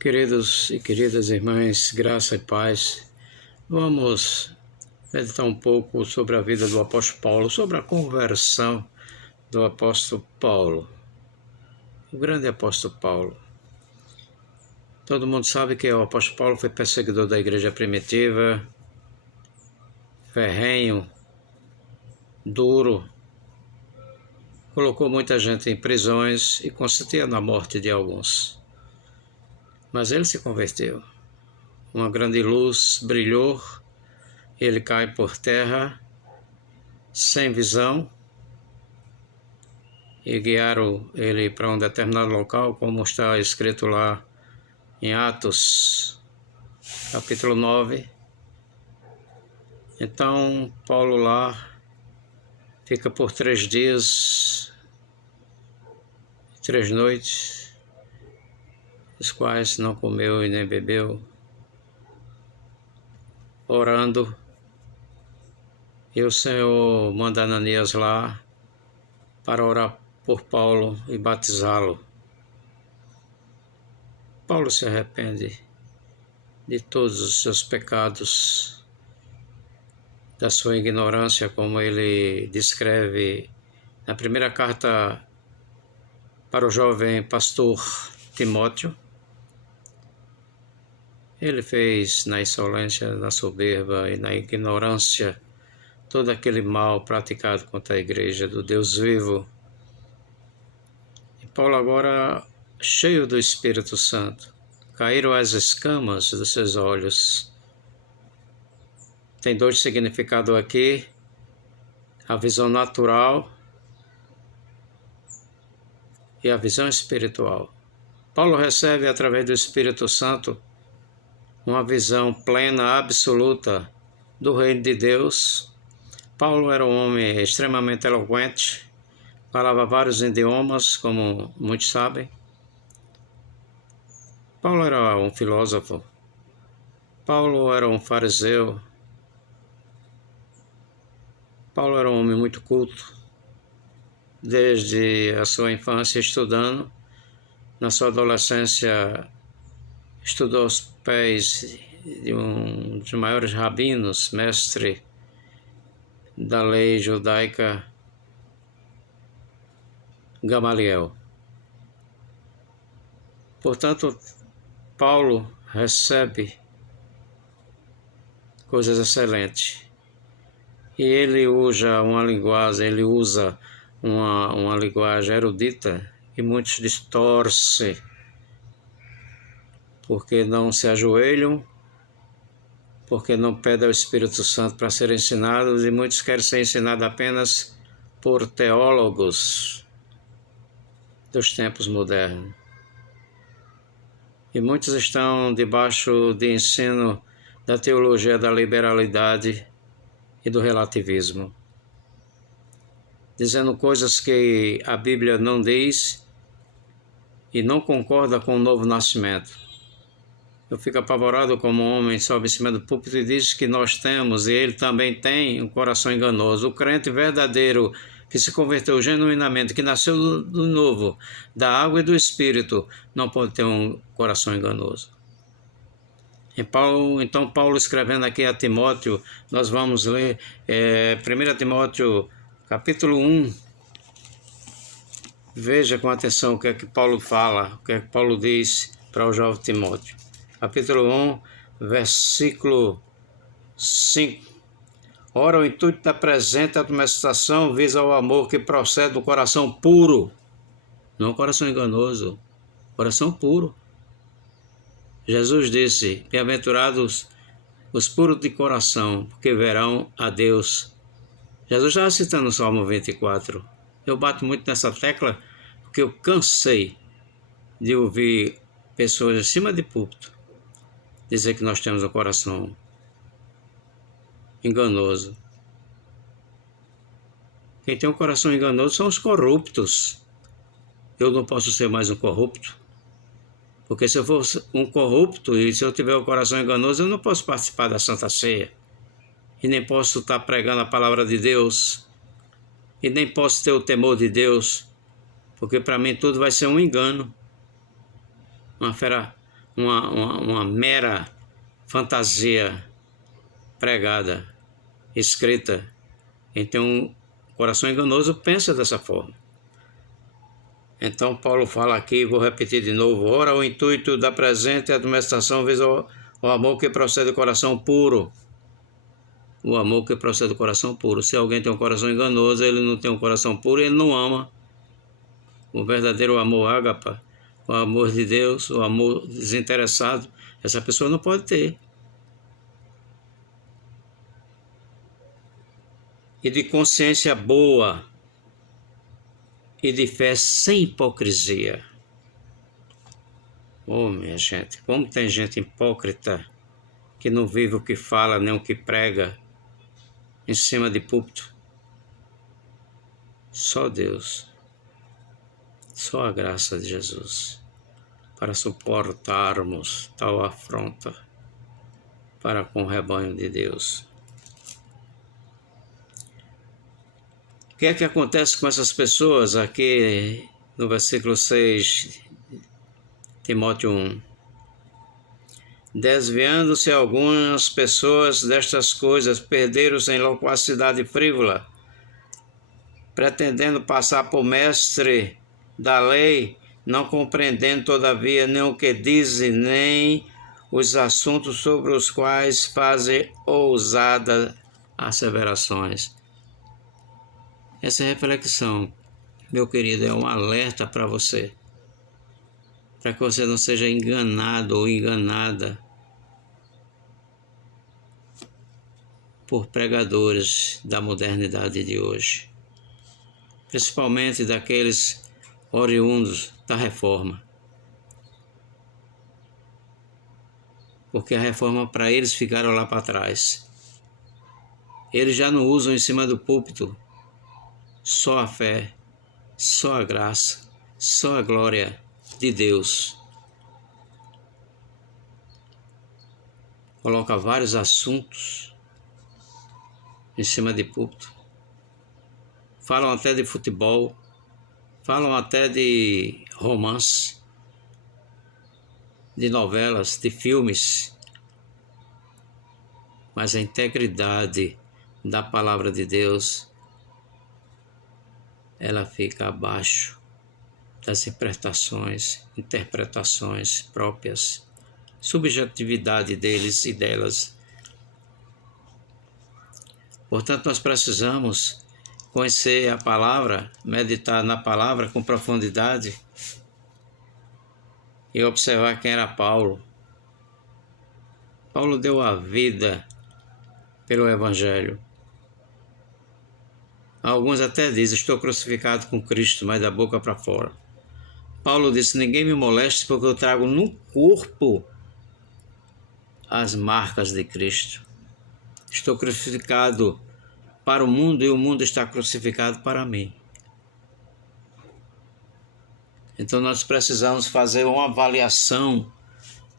Queridos e queridas irmãs, graça e paz, vamos meditar um pouco sobre a vida do apóstolo Paulo, sobre a conversão do apóstolo Paulo, o grande apóstolo Paulo. Todo mundo sabe que o apóstolo Paulo foi perseguidor da igreja primitiva, ferrenho, duro, colocou muita gente em prisões e consentia na morte de alguns. Mas ele se converteu. Uma grande luz brilhou, ele cai por terra, sem visão, e guiaram ele para um determinado local, como está escrito lá em Atos, capítulo 9. Então, Paulo lá fica por 3 dias, 3 noites, os quais não comeu e nem bebeu, orando, e o Senhor manda Ananias lá para orar por Paulo e batizá-lo. Paulo se arrepende de todos os seus pecados, da sua ignorância, como ele descreve na primeira carta para o jovem pastor Timóteo. Ele fez na insolência, na soberba e na ignorância todo aquele mal praticado contra a igreja do Deus vivo. E Paulo agora, cheio do Espírito Santo, caíram as escamas dos seus olhos. Tem 2 significados aqui: a visão natural e a visão espiritual. Paulo recebe, através do Espírito Santo, uma visão plena, absoluta do reino de Deus. Paulo era um homem extremamente eloquente, falava vários idiomas, como muitos sabem. Paulo era um filósofo. Paulo era um fariseu. Paulo era um homem muito culto, desde a sua infância estudando. Na sua adolescência, estudou aos pés de um dos maiores rabinos, mestre da lei judaica, Gamaliel. Portanto, Paulo recebe coisas excelentes. E ele usa uma linguagem erudita e muitos distorcem, porque não se ajoelham, porque não pedem ao Espírito Santo para serem ensinados, e muitos querem ser ensinados apenas por teólogos dos tempos modernos. E muitos estão debaixo de ensino da teologia da liberalidade e do relativismo, dizendo coisas que a Bíblia não diz e não concorda com o novo nascimento. Eu fico apavorado como um homem sobe em cima do púlpito e diz que nós temos, e ele também tem, um coração enganoso. O crente verdadeiro que se converteu genuinamente, que nasceu do novo, da água e do Espírito, não pode ter um coração enganoso. Então Paulo escrevendo aqui a Timóteo, nós vamos ler 1 Timóteo capítulo 1. Veja com atenção o que é que Paulo fala, o que é que Paulo diz para o jovem Timóteo. Capítulo 1, versículo 5. Ora, o intuito da presente admoestação visa ao amor que procede do coração puro, não coração enganoso, coração puro. Jesus disse: bem-aventurados os puros de coração, porque verão a Deus. Jesus estava citando o Salmo 24. Eu bato muito nessa tecla porque eu cansei de ouvir pessoas acima de púlpito dizer que nós temos um coração enganoso. Quem tem um coração enganoso são os corruptos. Eu não posso ser mais um corrupto, porque se eu for um corrupto e se eu tiver o coração enganoso, eu não posso participar da Santa Ceia, e nem posso estar pregando a palavra de Deus, e nem posso ter o temor de Deus, porque para mim tudo vai ser um engano, uma mera fantasia pregada, escrita. Quem tem um coração enganoso pensa dessa forma. Então Paulo fala aqui, vou repetir de novo: ora, o intuito da presente admoestação visa o amor que procede do coração puro. O amor que procede do coração puro. Se alguém tem um coração enganoso, ele não tem um coração puro, ele não ama. O verdadeiro amor ágapa, o amor de Deus, o amor desinteressado, essa pessoa não pode ter. E de consciência boa e de fé sem hipocrisia. Oh, minha gente, como tem gente hipócrita que não vive o que fala nem o que prega em cima de púlpito. Só Deus, só a graça de Jesus para suportarmos tal afronta para com o rebanho de Deus. O que é que acontece com essas pessoas aqui no versículo 6, Timóteo 1? Desviando-se algumas pessoas destas coisas, perderam-se em loquacidade frívola, pretendendo passar por mestre da lei, não compreendendo todavia nem o que dizem, nem os assuntos sobre os quais fazem ousadas asseverações. Essa reflexão, meu querido, é um alerta para você, para que você não seja enganado ou enganada por pregadores da modernidade de hoje, principalmente daqueles oriundos da reforma. Porque a reforma para eles ficaram lá para trás. Eles já não usam em cima do púlpito só a fé, só a graça, só a glória de Deus. Coloca vários assuntos em cima de púlpito. Falam até de futebol, falam até de romance, de novelas, de filmes. Mas a integridade da palavra de Deus, ela fica abaixo das interpretações próprias, subjetividade deles e delas. Portanto, nós precisamos conhecer a palavra, meditar na palavra com profundidade e observar quem era Paulo. Paulo deu a vida pelo Evangelho. Alguns até dizem: estou crucificado com Cristo, mas da boca para fora. Paulo disse: ninguém me moleste, porque eu trago no corpo as marcas de Cristo. Estou crucificado para o mundo e o mundo está crucificado para mim. Então nós precisamos fazer uma avaliação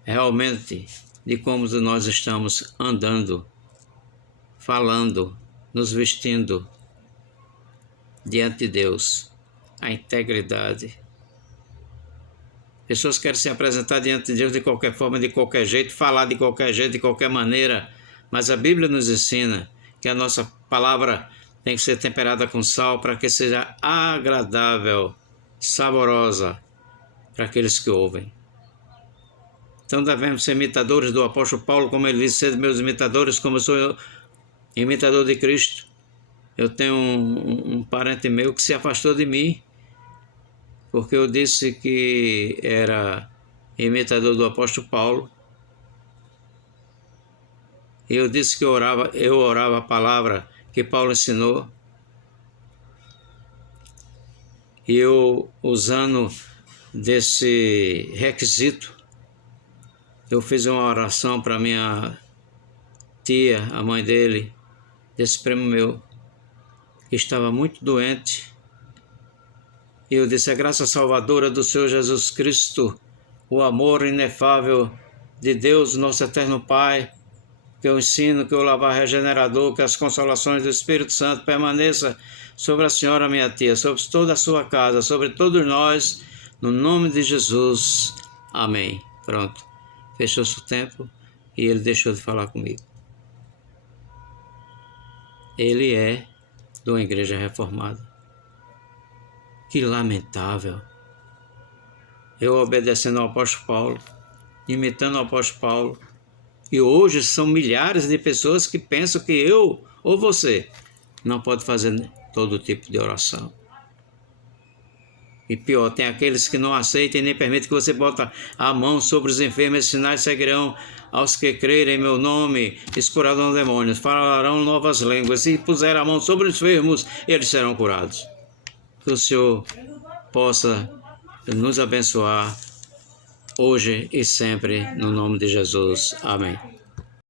realmente de como nós estamos andando, falando, nos vestindo diante de Deus, a integridade. Pessoas querem se apresentar diante de Deus de qualquer forma, de qualquer jeito, falar de qualquer jeito, de qualquer maneira, mas a Bíblia nos ensina que a nossa palavra tem que ser temperada com sal para que seja agradável, saborosa para aqueles que ouvem. Então devemos ser imitadores do apóstolo Paulo, como ele disse: sede meus imitadores, como eu sou imitador de Cristo. Eu tenho um parente meu que se afastou de mim, porque eu disse que era imitador do apóstolo Paulo. E eu disse que eu orava a palavra que Paulo ensinou. E eu, usando desse requisito, eu fiz uma oração para minha tia, a mãe dele, desse primo meu, que estava muito doente. E eu disse: a graça salvadora do Senhor Jesus Cristo, o amor inefável de Deus, nosso eterno Pai, que eu ensino, que o lavar regenerador, que as consolações do Espírito Santo permaneça sobre a senhora, minha tia, sobre toda a sua casa, sobre todos nós, no nome de Jesus. Amém. Pronto. fechou-se o tempo e ele deixou de falar comigo. Ele é de uma igreja reformada. Que lamentável. Eu obedecendo ao apóstolo Paulo, imitando o apóstolo Paulo, e hoje são milhares de pessoas que pensam que eu ou você não pode fazer todo tipo de oração. E pior, tem aqueles que não aceitam e nem permitem que você bote a mão sobre os enfermos, esses sinais seguirão aos que crerem em meu nome, expurarão demônios, falarão novas línguas, e puser a mão sobre os enfermos, eles serão curados. Que o Senhor possa nos abençoar hoje e sempre, no nome de Jesus. Amém.